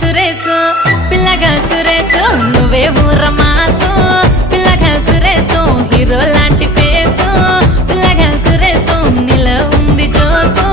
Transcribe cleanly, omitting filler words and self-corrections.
సురేసు పిల్లగా సురేసు నువ్వే ఊరమాసు పిల్లగా సురేసు హీరో లాంటి ఫేసు పిల్లగా సురేసు నీలో ఉంది జోసు